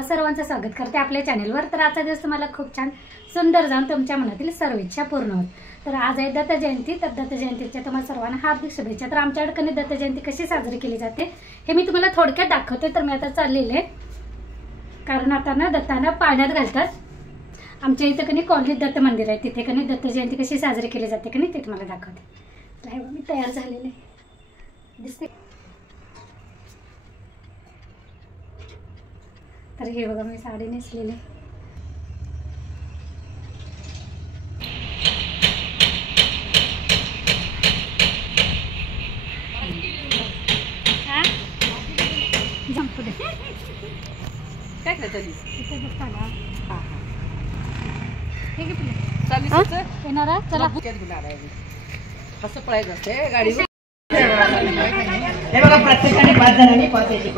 तुम्हा सर्वांचं स्वागत करते आपल्या चॅनलवर। तर आजचा दिवस तुम्हाला खूप छान सुंदर जाऊन तुमच्या मनातील सर्व इच्छा पूर्ण होत। तर आज आहे दत्त जयंती। तर दत्त जयंतीच्या तुम्हाला सर्वांना हार्दिक शुभेच्छा। तर आमच्याकडे दत्त जयंती कशी साजरी केली जाते हे मी तुम्हाला थोडक्यात दाखवते। तर मी आता चाललेले कारण आता ना दत्तांना पाण्यात घालतात। आमच्या इथे कणी कॉलनीत दत्त मंदिर आहे, तिथे कणी दत्त जयंती कशी साजरी केली जाते कणी ते तुम्हाला दाखवते। तर मी तयार झालेले दिसते। तर हे बघा मी साडी नेसलेली। काय करत होतीस? इथे बघताना हा ठीक आहे पुढे चालीस येणारा चला बुक्यात घेणार आहे कसं पळायचं असते गाडी। हे बघा प्रत्येकाने 5 जणांनी 5 यायचे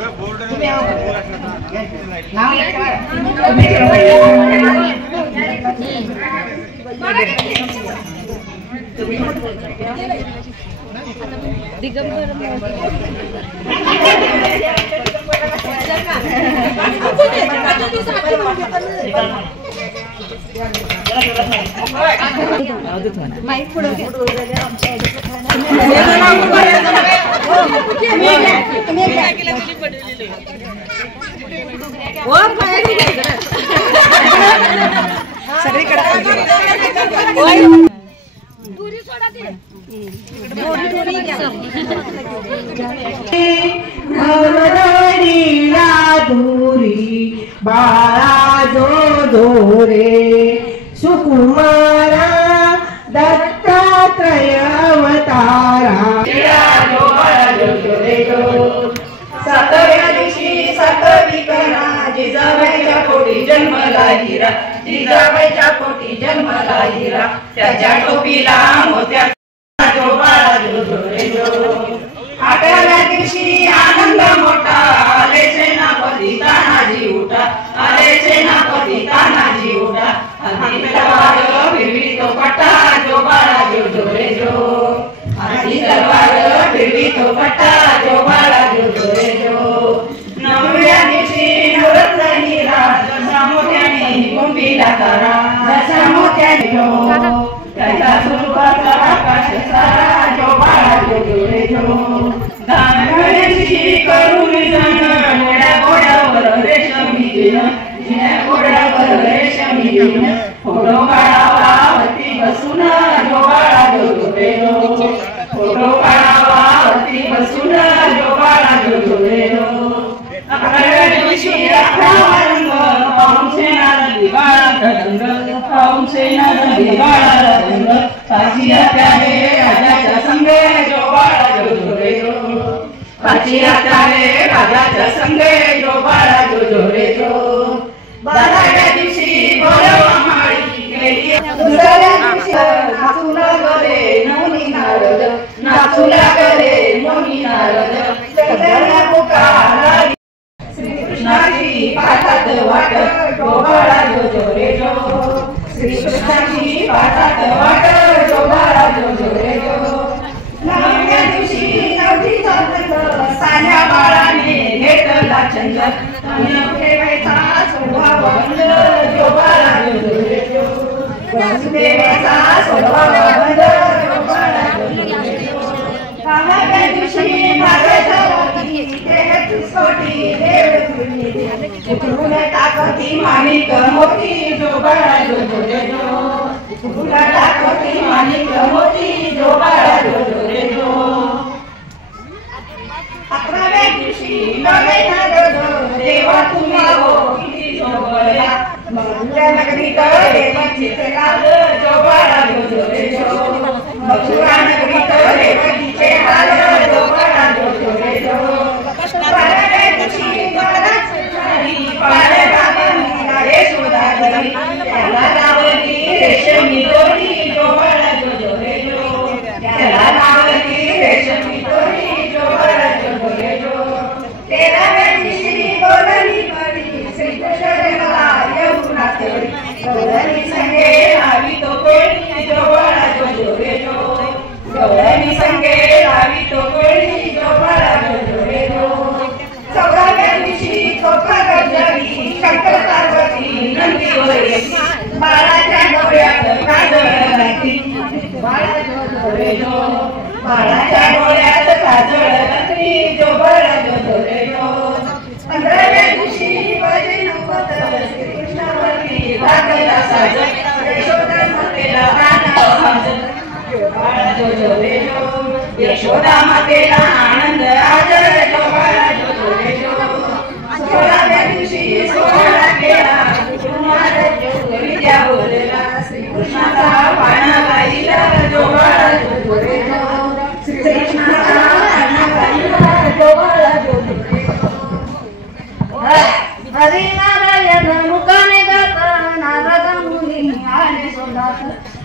तुम्ही नाव दिगंबर माईक पुढे दूरी सोडा ते दूरी बाळा जो दोरे सुकुमारा दत्तात्रय अवतारा सातव्या दिवशी सातविकरा जिजाबाईच्या पोटी जन्मला हिरा, जिजाबाईच्या पोटी जन्मला हिरा, त्याच्या टोपीला मोत्या जो बाळा जो दोरे जो। 8व्या दिवशी आनंद मोठा आले सेनापती तानाजी उठा, आले सेनापती तानाजी उठा, हाती तलवार फिरवी तो पट्टा जो बाळा जो दोरे जो, हाती तलवार फिरवी तो पट्टा जो बाळा जो दोरे जो। 9व्या दिवशी नवरत्न हिरा जसा मोत्याने कुंभीला तारा, जसा मोत्याने त्याचा स्वरूपाचा आकाश सारा जो बाळा जो दोरे जो। गणेशी करून जण घोड्या घोड्यावर रेशमी जिन, जिन्या घोड्यावर रेशमी जिन, फोटो काढावा वरती बसून जो बाळा जो दोरे जो, फोटो काढावा वरती बसून जो बाळा जो दोरे जो। 11व्या दिवशी 11वा रंग पाहून सेनानंदी बाळाचा रंग, पाहून सेनानंदी बाळाचा रंग, पाचीला त्याने राजाच्या संगे जो बाळा जो दोरे जो, पाचीला त्याने राजाच्या संगे जो बाळा जो दोरे जो। 12व्या दिवशी बोलवा माळी गेली, 13व्या दिवशी नाचू लागले नवनी नारद, नाचू लागले नवनी नारद, सगळ्यांना पुकारा श्रीकृष्णाची पाठात वाट जो बाळा जो दोरे जो, श्रीकृष्णाची पाठात वाट जो बाळा जो दोरे जो। 9व्या दिवशी 9वीचा रंग सान्या बाळाने घेतला छंद, ठेवायचा स्वभाव बंद जो बाळा जो दोरे जो, वासुदेवाचा स्वभाव बंद जो बाळा जो दोरे जो। 10व्या दिवशी मागायचा कोटी देव तुला टाकती माणिक मोती जो बाळा जो दोरे जो, तुला टाकती माणिक मोती जो बाळा जो दोरे जो। 11व्या दिवशी नवे नारद देवा तुम्ही हो किती शोभला, मथुरा नगरीत रेवतीचे लाल जो बाळा जो दोरे जो, मथुरा नगरीत रेवतीचे लाल जो बाळा जो दोरे जो। 12व्या दिवशी पाळे बाबांनी यशोदा घरी, त्याला लावली रेशमी दोरी जो बाळा जो दोरे जो, त्याला लावली रेशमी दोरी जो बाळा जो दोरे जो। 13व्या दिवशी बोलणी पडी श्रीकृष्ण मला यमुना तेरी, गौरणी संगे लावी तो कोणी जो बाळा जो दोरे जो, गौरणी संगे लावी तो कोणी जो बाळा जो दोरे जो। 14व्या दिवशी खोका गजरी बाळाच्या डोळ्यात काजळ रात्री जो बाळा जो रे जो 15व्या दिवशी बाजे नव्हत श्रीकृष्णावरती लागला साज यशोदा मातेला आनंद जो बाळा जो रे जो यशोदा मातेला आनंद आज जो बाळा जो रे जो 16व्या दिवशी सोहळा केला कुमार जो विद्या बोलला श्रीकृष्णाचा पाळणा गाईला जो बाळा जो रे जो श्रीकृष्णाचा पाळणा गाईला जो बाळा जो रे जो हरी नारायण मुखाने गाता नारद मुनी आले सोदात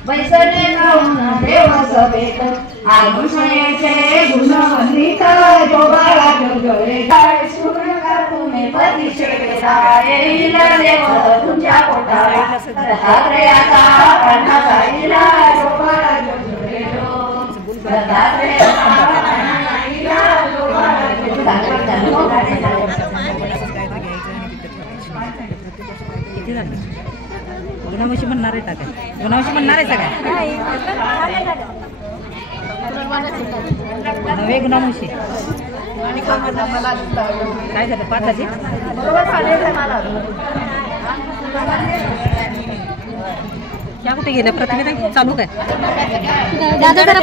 बैसले गाऊन देव सभेत आगुषयाचे गुण वंदित जो बाळा जो रे काय सुर गातुने पतिशेला येईला देव तुझ्या पोटाला दत्तात्रेयाचा पाळणा गाईला जो बाळा जो रे जो दत्तात्रेयाचा पाळणा गाईला जो बाळा जो गुणावशी म्हणणार आहे काय गुणावशी म्हणणार आहे सगळ्या नवे गुणावशी काय झालं पाठाची त्या कुठे गेल्या प्रतिमा चालू काय दादा जरा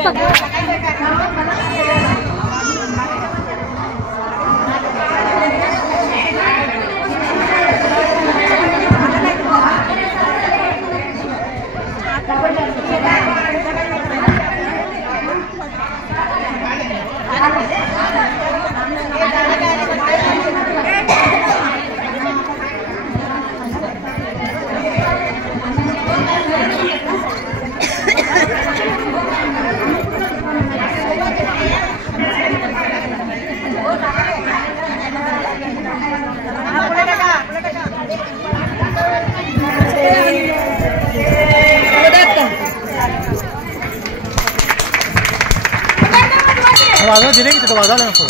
वाजव दिले की तिथं वाजवलं नको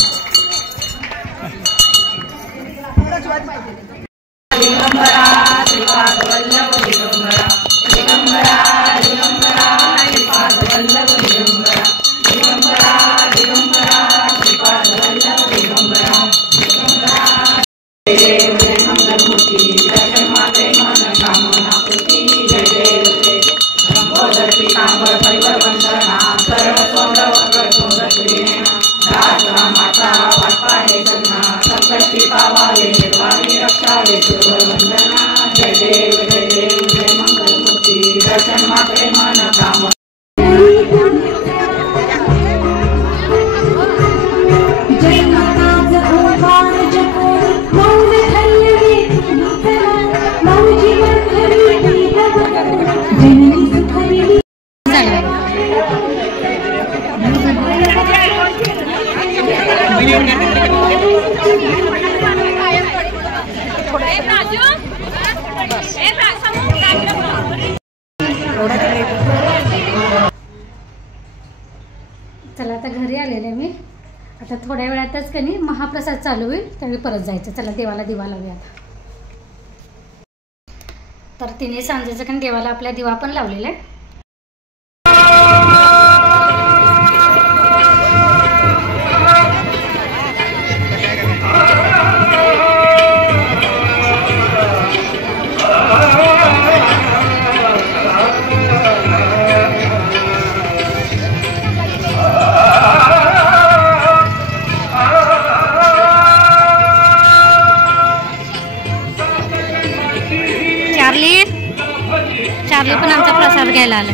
दिगंबरा श्रीपाद वल्लभ दिगंबरा दिगंबरा दिगंबरा श्रीपाद वल्लभ दिगंबरा दिगंबरा दिगंबरा श्रीपाद वल्लभ दिगंबरा दिगंबरा जय देव जय मंगलमूर्ती दर्शन मात्रे मन कामना पूर्ती जय देव जय लंबोदर पीतांबर परिवर वंदना सर्व सौंदर्य वक्र सुंदर श्रीनेना राजा माता वाटपाहे सन्ना संकष्टी पावाले निर्वाणी रक्षावे वंदना जय देव जय मंगलमूर्ती दर्शन मात्रे मन काम चला आता घरी आलेले मी आता थोड्या वेळातच कनी महाप्रसाद चालू होईल त्यावेळी परत जायचं चला देवाला दिवा लावूयात तर तिने सांजेचं कनी देवाला आपल्या दिवा पण लावलेला आहे चार्ली पण आमचा प्रसाद घ्यायला आला